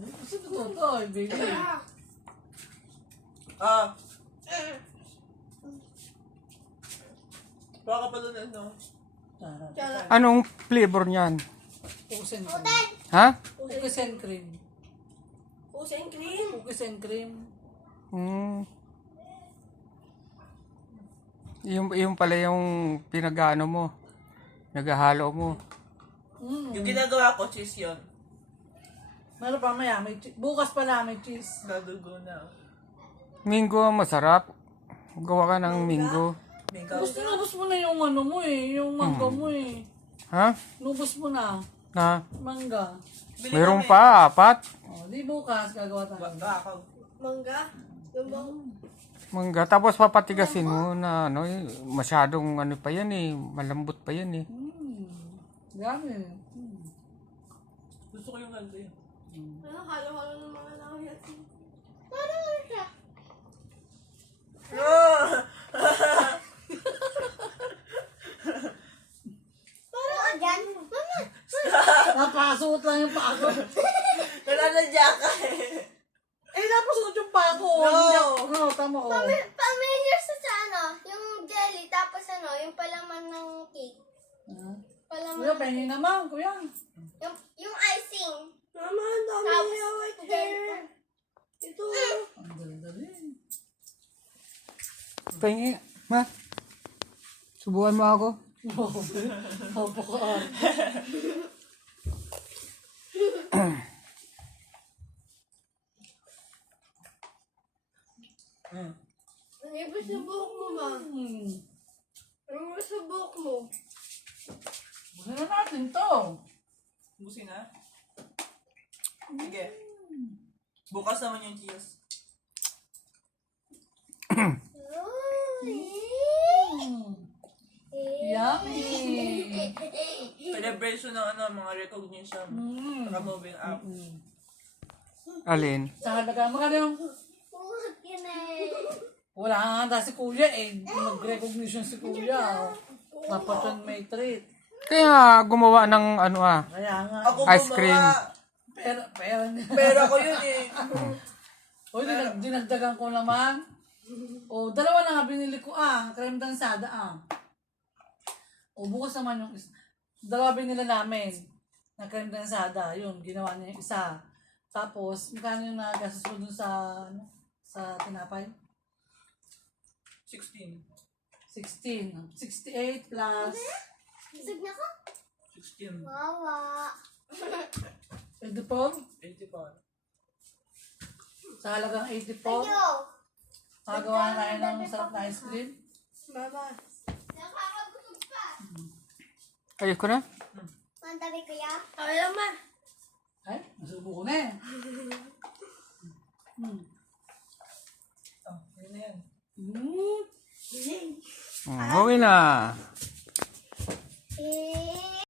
Gusto to, baby. Ah. Baka pa doon, no? Anong flavor niyan? Cookies and cream. Ha? Cookies and cream. Cookies and cream. Cookies and cream. Yung pala yung pinag-ano mo. Naghahalo mo. Yung ginagawa ko, cheese yun. Meron pa maya, bukas pala may cheese. Nadugo na. Minggo masarap. Gawa ka ng minggo. Nubos mo na yung ano mo eh, yung mangga mo eh. Ha? Nubos mo na, Na? mangga. Mayroon pa, 4. O, di bukas gagawa tayo. Baka. Mangga. Yung bang... Mangga. Tapos papatigasin mo na ano, masyadong ano pa yan eh. Malambot pa yan eh. Dami. Gusto ko yung ganito yun. Ano, halo-halo ng mga langit. Parang dyan. Mama. Napasuot lang yung pako. Wala na ka eh. Eh, napasuot yung pako. No, tama o. Familiar sa ano, yung jelly, tapos ano, yung palaman ng cake. Palaman Kuya, pengi naman, kuya. yung icing. Mama, ang dami Tapos, niya white hair. Ito. Ang dali-dali. Pengi, ma. Subukan mo ako. Napakaan. Ang ibig sa buhok mo, ma. Ang ibig sa buhok mo. Bukan na natin to. Busin na. Sige. Bukas naman yung cheese. Yummy. Celebration ng ano, mga recognition. Saka moving up. Alin? Sa halaga, magkano yung... Wala nga handa si kuya eh. Nag-recognition si kuya. Dapat yun may treat. Kaya gumawa ng ano Kaya nga. Ako Ice cream. gumawa. Pera niya. Pero ako yun eh. O, dinagdagan ko naman. O, dalawa na nga binili ko creme dansada O, bukas naman yung isa. Dalawa binili namin na creme dansada. Yun, ginawa niya yung isa. Tapos, magkano yung nagastos mo dun sa tinapay? 16. 16. 68 plus Isig na ko? 16. Wawa. 84. 84. Sa halagang 84. Yo. Magawa na tayo ng masarap na ice cream. Mama. Nakakabusog pa. Ayos ko na. Mantabi kaya? Alam ma. Ay, nasubo ko na eh. Oh, yun na yan. Mm. Okay na.